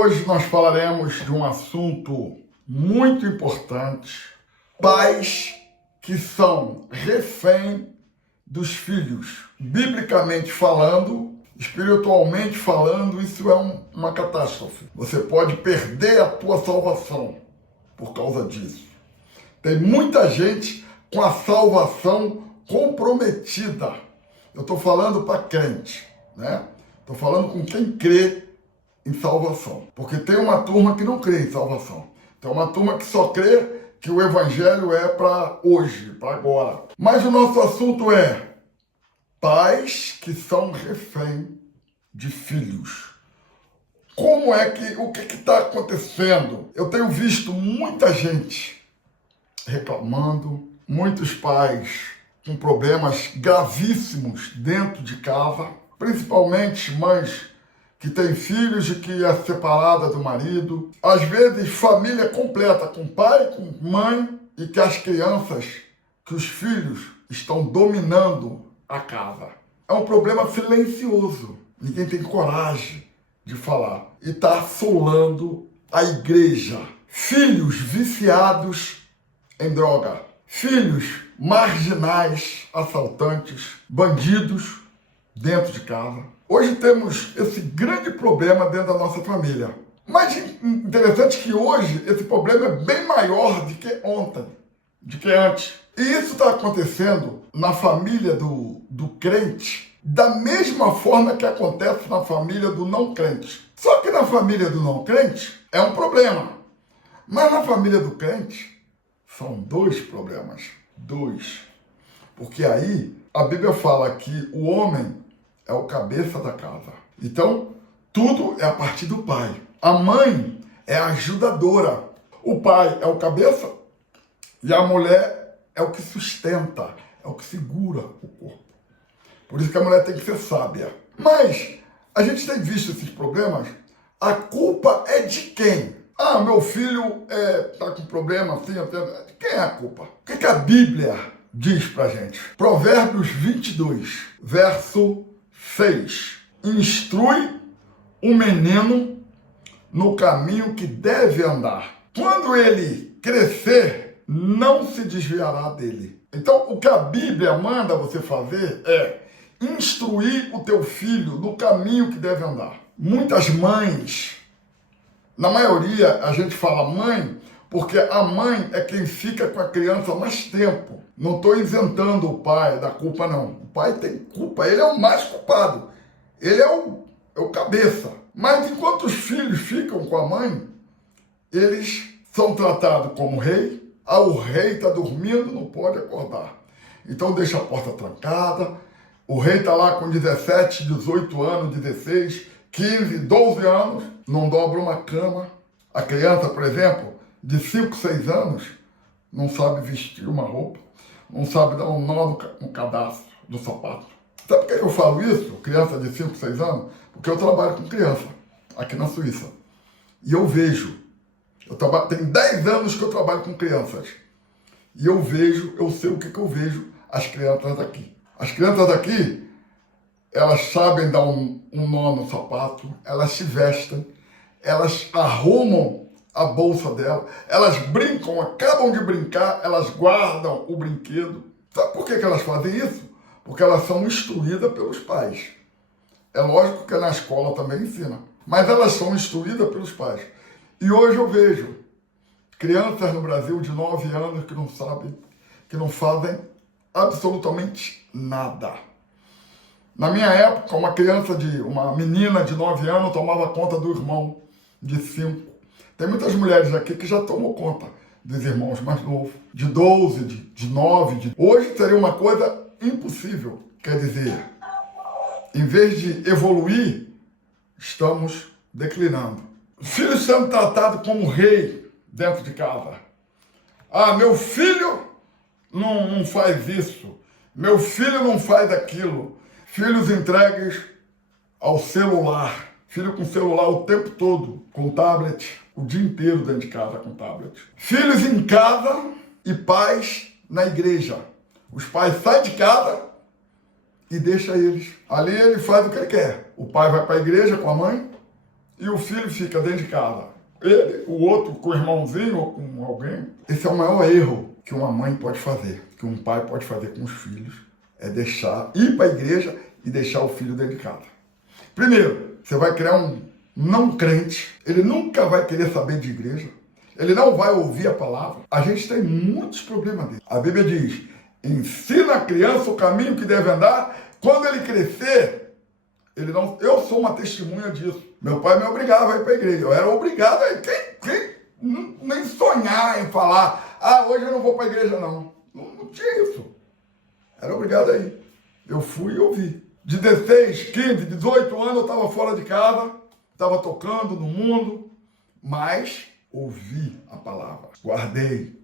Hoje nós falaremos de um assunto muito importante: pais que são refém dos filhos. Biblicamente falando, espiritualmente falando, isso é uma catástrofe. Você pode perder a tua salvação por causa disso. Tem muita gente com a salvação comprometida. Eu estou falando para crente, né? Estou falando com quem crê em salvação. Porque tem uma turma que não crê em salvação. Tem uma turma que só crê que o evangelho é para hoje, para agora. Mas o nosso assunto é pais que são refém de filhos. Como é que, o que está acontecendo? Eu tenho visto muita gente reclamando, muitos pais com problemas gravíssimos dentro de casa, principalmente mães que têm filhos e que é separada do marido, às vezes família completa, com pai, com mãe, e que as crianças, que os filhos estão dominando a casa. É um problema silencioso, ninguém tem coragem de falar, e está assolando a igreja. Filhos viciados em droga, filhos marginais, assaltantes, bandidos dentro de casa. Hoje temos esse grande problema dentro da nossa família. Mas interessante que hoje esse problema é bem maior do que ontem, do que antes. E isso está acontecendo na família do crente, da mesma forma que acontece na família do não crente. Só que na família do não crente é um problema. Mas na família do crente são dois problemas. Dois. Porque aí a Bíblia fala que o homem é o cabeça da casa. Então, tudo é a partir do pai. A mãe é a ajudadora. O pai é o cabeça e a mulher é o que sustenta, é o que segura o corpo. Por isso que a mulher tem que ser sábia. Mas a gente tem visto esses problemas. A culpa é de quem? Ah, meu filho está com problema assim, de quem é a culpa? O que a Bíblia diz pra gente? Provérbios 22, verso 6. Instrui o menino no caminho que deve andar. Quando ele crescer, não se desviará dele. Então, o que a Bíblia manda você fazer é instruir o teu filho no caminho que deve andar. Muitas mães, na maioria a gente fala mãe, porque a mãe é quem fica com a criança mais tempo. Não estou isentando o pai da culpa, não. O pai tem culpa, ele é o mais culpado. Ele é o cabeça. Mas enquanto os filhos ficam com a mãe, eles são tratados como rei. Ah, o rei está dormindo, não pode acordar. Então deixa a porta trancada. O rei está lá com 17, 18 anos, 16, 15, 12 anos, não dobra uma cama. A criança, por exemplo, de 5, 6 anos, não sabe vestir uma roupa, não sabe dar um nó no cadastro do sapato. Sabe por que eu falo isso, criança de 5, 6 anos? Porque eu trabalho com criança, aqui na Suíça. E eu vejo, tem 10 anos que eu trabalho com crianças. E eu vejo, eu sei o que eu vejo as crianças daqui. As crianças daqui, elas sabem dar um nó no sapato, elas se vestem, elas arrumam a bolsa dela, elas brincam, acabam de brincar, elas guardam o brinquedo. Sabe por que elas fazem isso? Porque elas são instruídas pelos pais. É lógico que na escola também ensina, mas elas são instruídas pelos pais. E hoje eu vejo crianças no Brasil de 9 anos que não sabem, que não fazem absolutamente nada. Na minha época, uma menina de 9 anos tomava conta do irmão de 5. Tem muitas mulheres aqui que já tomam conta dos irmãos mais novos, de 12, de 9. Hoje seria uma coisa impossível. Quer dizer, em vez de evoluir, estamos declinando. Filhos sendo tratados como rei dentro de casa. Ah, meu filho não faz isso. Meu filho não faz aquilo. Filhos entregues ao celular. Filho com celular o tempo todo, com tablet, o dia inteiro dentro de casa com tablet. Filhos em casa e pais na igreja. Os pais saem de casa e deixam eles. Ali ele faz o que ele quer. O pai vai para a igreja com a mãe, e o filho fica dentro de casa. Ele, o outro com o irmãozinho ou com alguém. Esse é o maior erro que uma mãe pode fazer, que um pai pode fazer com os filhos, é ir para a igreja e deixar o filho dentro de casa. Primeiro, você vai criar um não crente, ele nunca vai querer saber de igreja, ele não vai ouvir a palavra. A gente tem muitos problemas dele. A Bíblia diz, ensina a criança o caminho que deve andar, quando ele crescer, ele não... Eu sou uma testemunha disso. Meu pai me obrigava a ir para a igreja, eu era obrigado a ir. Quem nem sonhar em falar, hoje eu não vou para a igreja não tinha isso. Era obrigado a ir. Eu fui e ouvi. De 16, 15, 18 anos eu estava fora de casa, estava tocando no mundo, mas ouvi a palavra, guardei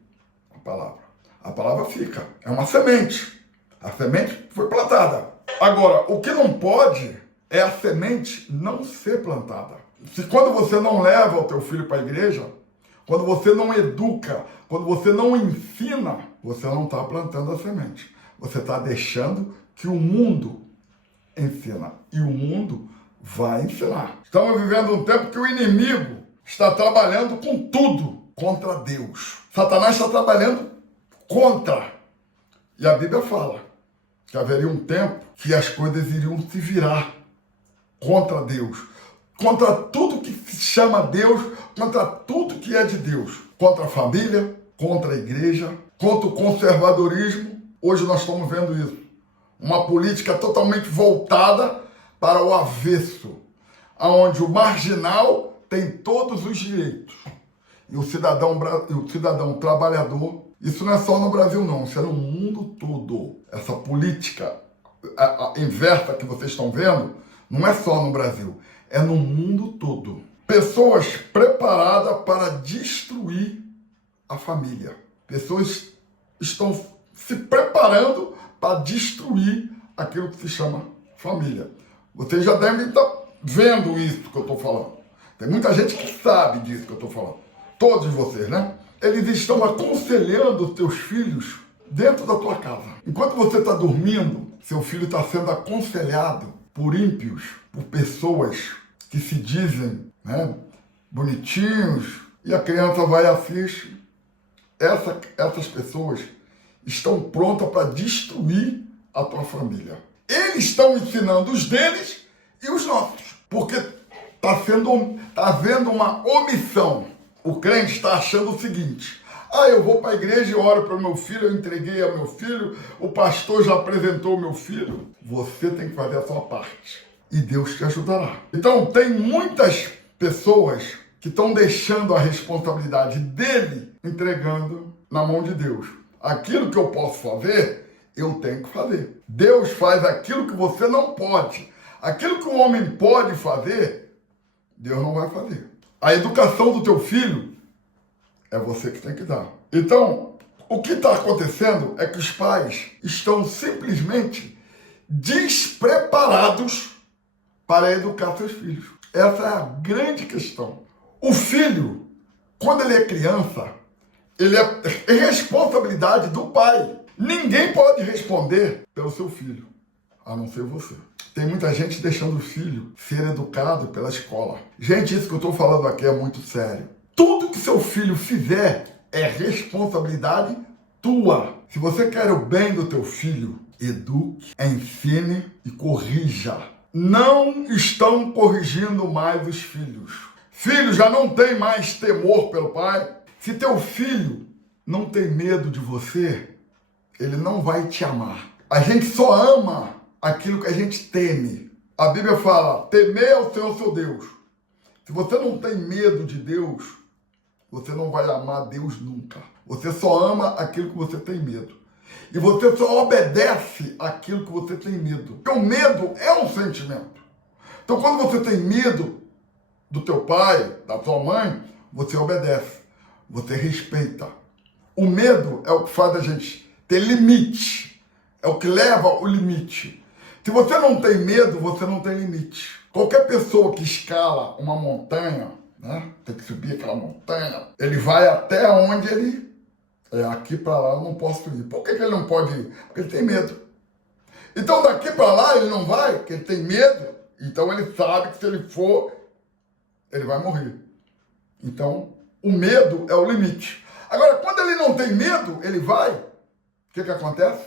a palavra. A palavra fica, é uma semente. A semente foi plantada. Agora, o que não pode é a semente não ser plantada. Se quando você não leva o teu filho para a igreja, quando você não educa, quando você não ensina, você não está plantando a semente. Você está deixando que o mundo ensina. E o mundo vai ensinar. Estamos vivendo um tempo que o inimigo está trabalhando com tudo contra Deus. Satanás está trabalhando contra. E a Bíblia fala que haveria um tempo que as coisas iriam se virar contra Deus. Contra tudo que se chama Deus, contra tudo que é de Deus. Contra a família, contra a igreja, contra o conservadorismo. Hoje nós estamos vendo isso. Uma política totalmente voltada para o avesso, onde o marginal tem todos os direitos. E o cidadão trabalhador, isso não é só no Brasil não, isso é no mundo todo. Essa política inversa que vocês estão vendo, não é só no Brasil, é no mundo todo. Pessoas preparadas para destruir a família. Pessoas estão se preparando para destruir aquilo que se chama família. Vocês já devem estar vendo isso que eu estou falando. Tem muita gente que sabe disso que eu estou falando. Todos vocês, né? Eles estão aconselhando os teus filhos dentro da tua casa. Enquanto você está dormindo, seu filho está sendo aconselhado por ímpios, por pessoas que se dizem, né, bonitinhos, e a criança vai e assiste. Essas pessoas estão prontas para destruir a tua família. Eles estão ensinando os deles e os nossos, porque está havendo uma omissão. O crente está achando o seguinte: eu vou para a igreja e oro para o meu filho, eu entreguei ao meu filho, o pastor já apresentou o meu filho. Você tem que fazer a sua parte e Deus te ajudará. Então, tem muitas pessoas que estão deixando a responsabilidade dele, entregando na mão de Deus. Aquilo que eu posso fazer, eu tenho que fazer. Deus faz aquilo que você não pode. Aquilo que o homem pode fazer, Deus não vai fazer. A educação do teu filho é você que tem que dar. Então, o que está acontecendo é que os pais estão simplesmente despreparados para educar seus filhos. Essa é a grande questão. O filho, quando ele é criança, ele é responsabilidade do pai. Ninguém pode responder pelo seu filho, a não ser você. Tem muita gente deixando o filho ser educado pela escola. Gente, isso que eu estou falando aqui é muito sério. Tudo que seu filho fizer é responsabilidade tua. Se você quer o bem do teu filho, eduque, ensine e corrija. Não estão corrigindo mais os filhos. Filho já não tem mais temor pelo pai. Se teu filho não tem medo de você, ele não vai te amar. A gente só ama aquilo que a gente teme. A Bíblia fala, temer ao Senhor seu Deus. Se você não tem medo de Deus, você não vai amar Deus nunca. Você só ama aquilo que você tem medo. E você só obedece aquilo que você tem medo. Porque o medo é um sentimento. Então, quando você tem medo do teu pai, da tua mãe, você obedece. Você respeita. O medo é o que faz a gente ter limite. É o que leva ao limite. Se você não tem medo, você não tem limite. Qualquer pessoa que escala uma montanha, né, tem que subir aquela montanha, ele vai até onde ele... aqui para lá eu não posso ir. Por que ele não pode ir? Porque ele tem medo. Então daqui para lá ele não vai, porque ele tem medo. Então ele sabe que se ele for, ele vai morrer. Então, o medo é o limite. Agora, quando ele não tem medo, ele vai, o que acontece?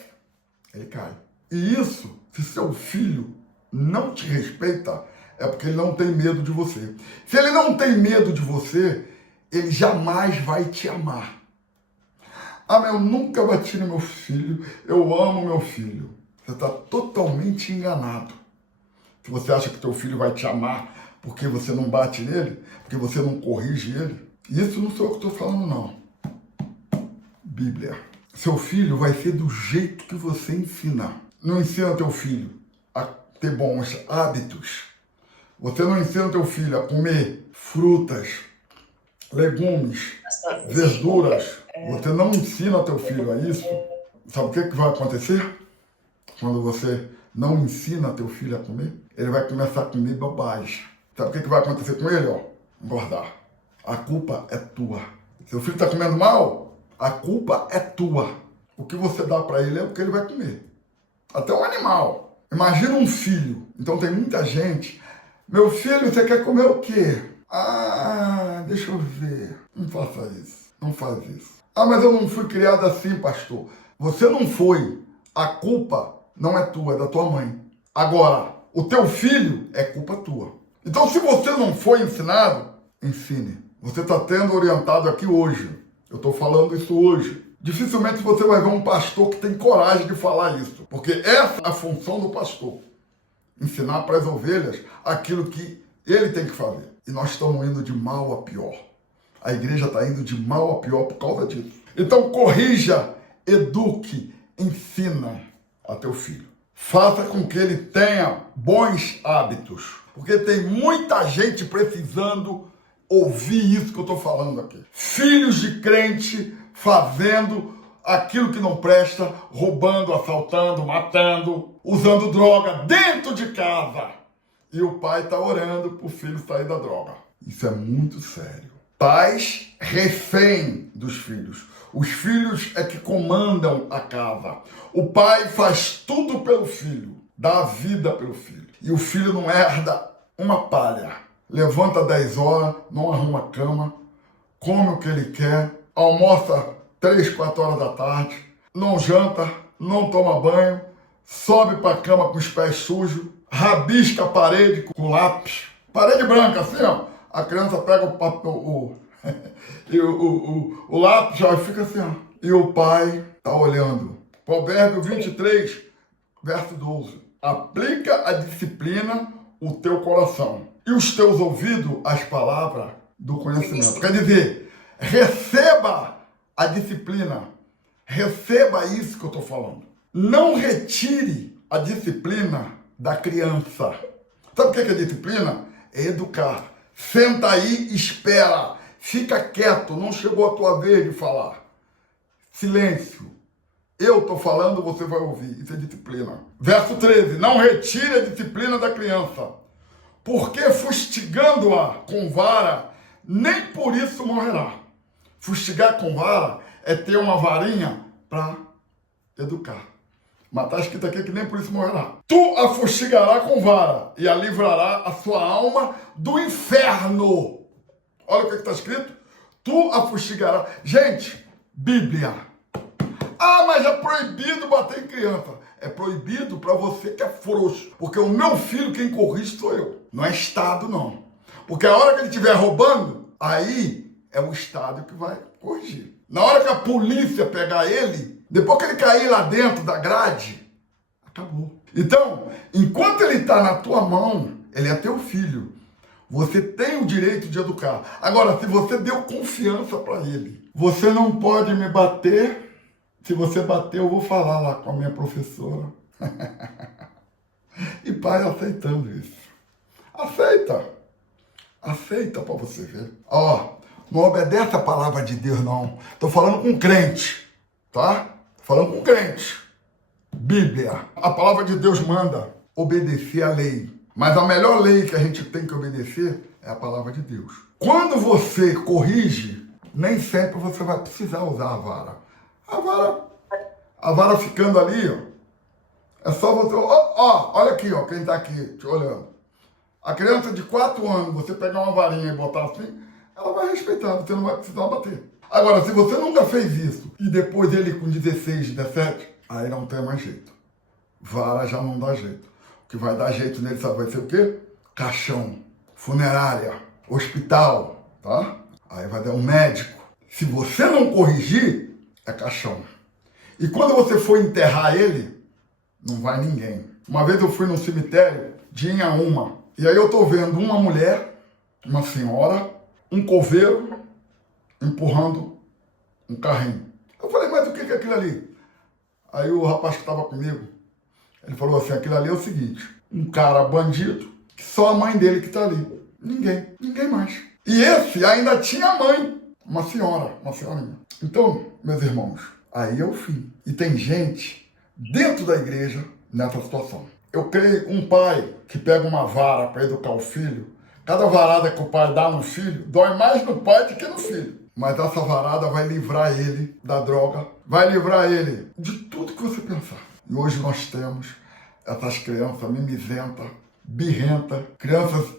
Ele cai. E isso, se seu filho não te respeita, é porque ele não tem medo de você. Se ele não tem medo de você, ele jamais vai te amar. Ah, mas eu nunca bati no meu filho, eu amo meu filho. Você está totalmente enganado. Se você acha que teu filho vai te amar porque você não bate nele, porque você não corrige ele, isso não sou eu que estou falando, não. Bíblia. Seu filho vai ser do jeito que você ensina. Não ensina teu filho a ter bons hábitos. Você não ensina teu filho a comer frutas, legumes, verduras. Você não ensina teu filho a isso. Sabe o que vai acontecer? Quando você não ensina teu filho a comer, ele vai começar a comer bobagem. Sabe o que vai acontecer com ele? Engordar. A culpa é tua. Seu filho está comendo mal? A culpa é tua. O que você dá para ele é o que ele vai comer. Até um animal. Imagina um filho. Então tem muita gente. Meu filho, você quer comer o quê? Ah, deixa eu ver. Não faça isso. Não faz isso. Ah, mas eu não fui criado assim, pastor. Você não foi. A culpa não é tua, é da tua mãe. Agora, o teu filho é culpa tua. Então, se você não foi ensinado, ensine. Você está tendo orientado aqui hoje. Eu estou falando isso hoje. Dificilmente você vai ver um pastor que tem coragem de falar isso. Porque essa é a função do pastor. Ensinar para as ovelhas aquilo que ele tem que fazer. E nós estamos indo de mal a pior. A igreja está indo de mal a pior por causa disso. Então, corrija, eduque, ensina a teu filho. Faça com que ele tenha bons hábitos. Porque tem muita gente precisando ouvir isso que eu estou falando aqui. Filhos de crente fazendo aquilo que não presta, roubando, assaltando, matando, usando droga dentro de casa. E o pai está orando para o filho sair da droga. Isso é muito sério. Pais refém dos filhos. Os filhos é que comandam a casa. O pai faz tudo pelo filho, dá a vida pelo filho. E o filho não herda uma palha. Levanta 10 horas, não arruma a cama, come o que ele quer, almoça 3, 4 horas da tarde, não janta, não toma banho, sobe para a cama com os pés sujos, rabisca a parede com lápis. Parede branca, assim, ó. A criança pega o lápis já fica assim, ó. E o pai tá olhando. Provérbio 23, verso 12. Aplica a disciplina o teu coração e os teus ouvidos as palavras do conhecimento. Quer dizer, receba a disciplina. Receba isso que eu estou falando. Não retire a disciplina da criança. Sabe o que é disciplina? É educar. Senta aí, espera. Fica quieto, não chegou a tua vez de falar. Silêncio. Eu estou falando, você vai ouvir. Isso é disciplina. Verso 13. Não retire a disciplina da criança, porque fustigando-a com vara, nem por isso morrerá. Fustigar com vara é ter uma varinha para educar. Mas está escrito aqui que nem por isso morrerá. Tu a fustigará com vara e a livrará a sua alma do inferno. Olha o que está escrito. Tu a fustigará. Gente, Bíblia. Ah, mas é proibido bater em criança. É proibido para você que é frouxo. Porque o meu filho, quem corrige sou eu. Não é Estado, não. Porque a hora que ele estiver roubando, aí é o Estado que vai corrigir. Na hora que a polícia pegar ele, depois que ele cair lá dentro da grade, acabou. Então, enquanto ele está na tua mão, ele é teu filho. Você tem o direito de educar. Agora, se você deu confiança para ele, você não pode me bater. Se você bater, eu vou falar lá com a minha professora. E pai aceitando isso. Aceita. Aceita para você ver. Ó, não obedece a palavra de Deus, não. Estou falando com crente, tá? Falando com crente. Bíblia. A palavra de Deus manda obedecer a lei. Mas a melhor lei que a gente tem que obedecer é a palavra de Deus. Quando você corrige, nem sempre você vai precisar usar a vara. A vara ficando ali, ó. É só você... Ó, olha aqui, ó, quem tá aqui te olhando. A criança de 4 anos, você pegar uma varinha e botar assim, ela vai respeitar, você não vai precisar bater. Agora, se você nunca fez isso, e depois ele com 16, 17, aí não tem mais jeito. Vara já não dá jeito. O que vai dar jeito nele, sabe, vai ser o quê? Caixão, funerária, hospital, tá? Aí vai dar um médico. Se você não corrigir, é caixão. E quando você for enterrar ele, não vai ninguém. Uma vez eu fui num cemitério de Inhaúma, e aí eu tô vendo uma mulher, uma senhora, um coveiro empurrando um carrinho. Eu falei, mas o que é aquilo ali? Aí o rapaz que estava comigo, ele falou assim, aquilo ali é o seguinte, um cara bandido, que só a mãe dele que tá ali. Ninguém mais. E esse ainda tinha mãe, uma senhorinha. Então, meus irmãos, aí é o fim. E tem gente dentro da igreja nessa situação. Eu creio um pai que pega uma vara para educar o filho, cada varada que o pai dá no filho, dói mais no pai do que no filho. Mas essa varada vai livrar ele da droga, vai livrar ele de tudo que você pensar. E hoje nós temos essas crianças mimizentas, birrentas, crianças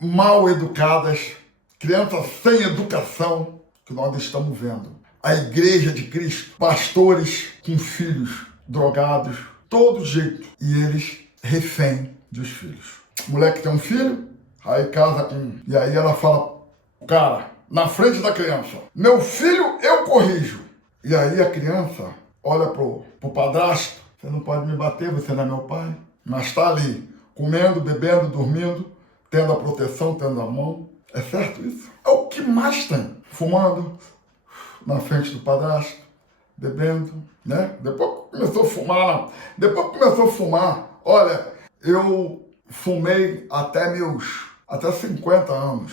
mal educadas, crianças sem educação, que nós estamos vendo. A igreja de Cristo, pastores com filhos drogados, todo jeito. E eles refém dos filhos. O moleque tem um filho, aí casa com... E aí ela fala, cara, na frente da criança, meu filho eu corrijo. E aí a criança olha pro padrasto, você não pode me bater, você não é meu pai. Mas está ali, comendo, bebendo, dormindo, tendo a proteção, tendo a mão. É certo isso? É o que mais tem. Fumando na frente do padrasto, bebendo, né? Depois começou a fumar, olha, eu fumei até 50 anos,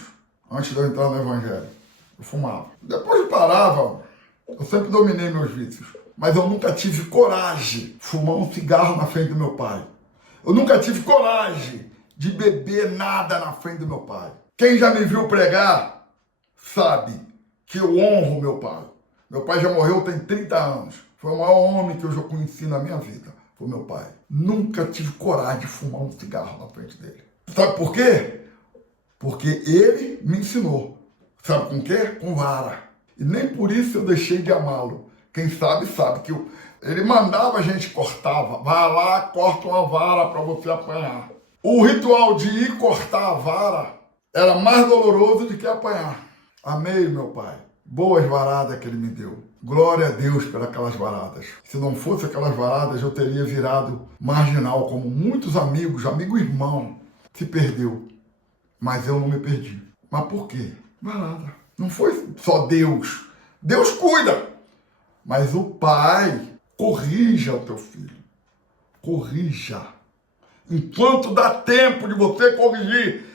antes de eu entrar no evangelho. Eu fumava. Depois eu parava, eu sempre dominei meus vícios. Mas eu nunca tive coragem de fumar um cigarro na frente do meu pai. Eu nunca tive coragem de beber nada na frente do meu pai. Quem já me viu pregar sabe que eu honro meu pai. Meu pai já morreu tem 30 anos. Foi o maior homem que eu já conheci na minha vida. Foi meu pai. Nunca tive coragem de fumar um cigarro na frente dele. Sabe por quê? Porque ele me ensinou. Sabe com o quê? Com vara. E nem por isso eu deixei de amá-lo. Quem sabe, sabe que ele mandava a gente cortava. Vai lá, corta uma vara para você apanhar. O ritual de ir cortar a vara era mais doloroso do que apanhar. Amei meu pai. Boas varadas que ele me deu. Glória a Deus por aquelas varadas. Se não fosse aquelas varadas, eu teria virado marginal, como muitos amigos, amigo irmão, se perdeu. Mas eu não me perdi. Mas por quê? Varada. Não foi só Deus. Deus cuida. Mas o pai, corrija o teu filho. Corrija. Enquanto dá tempo de você corrigir,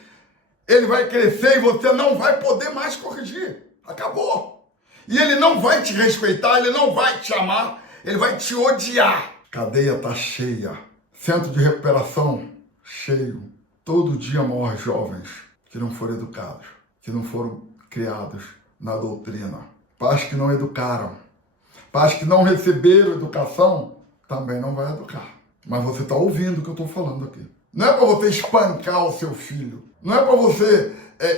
ele vai crescer e você não vai poder mais corrigir. Acabou. E ele não vai te respeitar, ele não vai te amar, ele vai te odiar. Cadeia tá cheia. Centro de recuperação cheio. Todo dia morre jovens que não foram educados, que não foram criados na doutrina. Pais que não educaram. Pais que não receberam educação, também não vai educar. Mas você está ouvindo o que eu estou falando aqui. Não é para você espancar o seu filho. Não é para você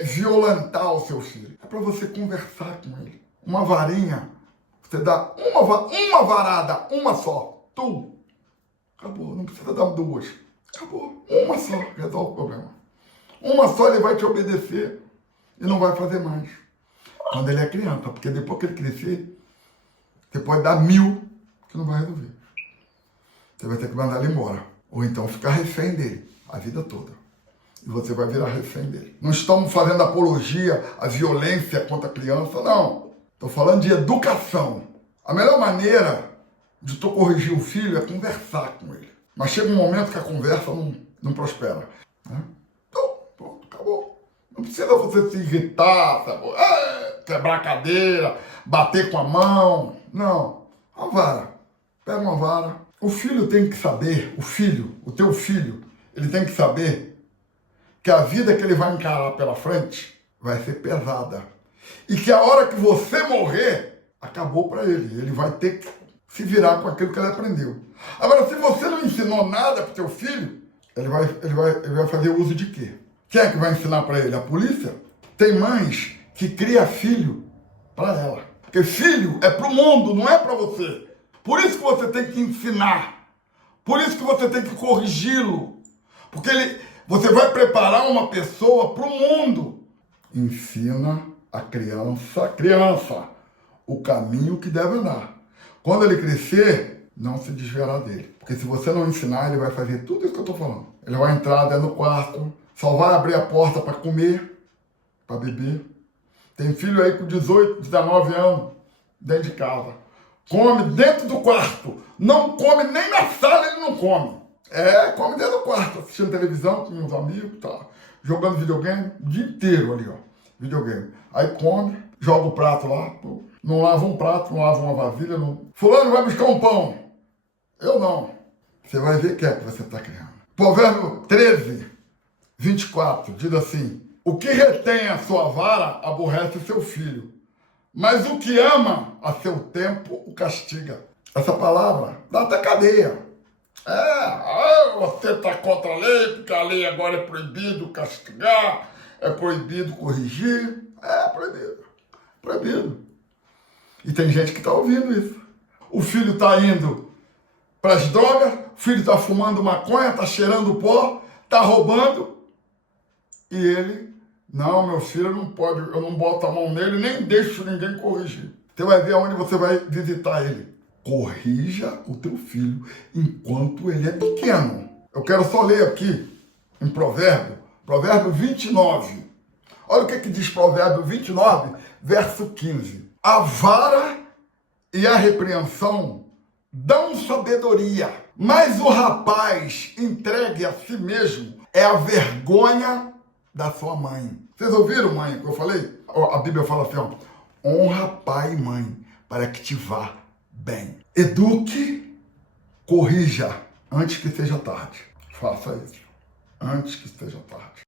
violentar o seu filho. É para você conversar com ele. Uma varinha, você dá uma varada, uma só. Tu. Acabou. Não precisa dar duas. Acabou. Uma só resolve o problema. Uma só ele vai te obedecer e não vai fazer mais. Quando ele é criança. Porque depois que ele crescer, você pode dar 1000 que não vai resolver. Você vai ter que mandar ele embora. Ou então ficar refém dele a vida toda. E você vai virar refém dele. Não estamos fazendo apologia à violência contra a criança, não. Estou falando de educação. A melhor maneira de tu corrigir o filho é conversar com ele. Mas chega um momento que a conversa não prospera. Né? Então, pronto, acabou. Não precisa você se irritar, sabe? Quebrar a cadeira, bater com a mão. Não. Uma vara. Pega uma vara. O filho tem que saber, o teu filho, ele tem que saber que a vida que ele vai encarar pela frente vai ser pesada. E que a hora que você morrer, acabou para ele. Ele vai ter que se virar com aquilo que ele aprendeu. Agora, se você não ensinou nada para o teu filho, ele vai fazer uso de quê? Quem é que vai ensinar para ele? A polícia? Tem mães que criam filho para ela. Porque filho é para o mundo, não é para você. Por isso que você tem que ensinar. Por isso que você tem que corrigi-lo. Porque você vai preparar uma pessoa para o mundo. Ensina a criança, o caminho que deve andar. Quando ele crescer, não se desviará dele. Porque se você não ensinar, ele vai fazer tudo isso que eu estou falando. Ele vai entrar dentro do quarto, só vai abrir a porta para comer, para beber. Tem filho aí com 18, 19 anos, dentro de casa. Come dentro do quarto. Não come nem na sala, ele não come. Come dentro do quarto, assistindo televisão com meus amigos, tá? Jogando videogame, o dia inteiro ali, ó. Videogame. Aí come, joga o prato lá, pô. Não lava um prato, não lava uma vasilha, não. Fulano vai buscar um pão. Eu não. Você vai ver o que é que você está criando. Provérbio 13, 24, diz assim: o que retém a sua vara aborrece seu filho, mas o que ama a seu tempo o castiga. Essa palavra dá até cadeia. Você está contra a lei, porque a lei agora é proibido castigar, é proibido corrigir. Proibido. Proibido. E tem gente que está ouvindo isso. O filho está indo para as drogas, o filho está fumando maconha, está cheirando pó, está roubando. E ele, não, meu filho não pode, eu não boto a mão nele, nem deixo ninguém corrigir. Você vai ver aonde você vai visitar ele. Corrija o teu filho enquanto ele é pequeno. Eu quero só ler aqui em Provérbio 29. Olha o que diz Provérbio 29, verso 15. A vara e a repreensão dão sabedoria, mas o rapaz entregue a si mesmo é a vergonha da sua mãe. Vocês ouviram, mãe, que eu falei? A Bíblia fala assim, ó, honra pai e mãe para que te vá bem. Eduque, corrija antes que seja tarde. Faça isso antes que seja tarde.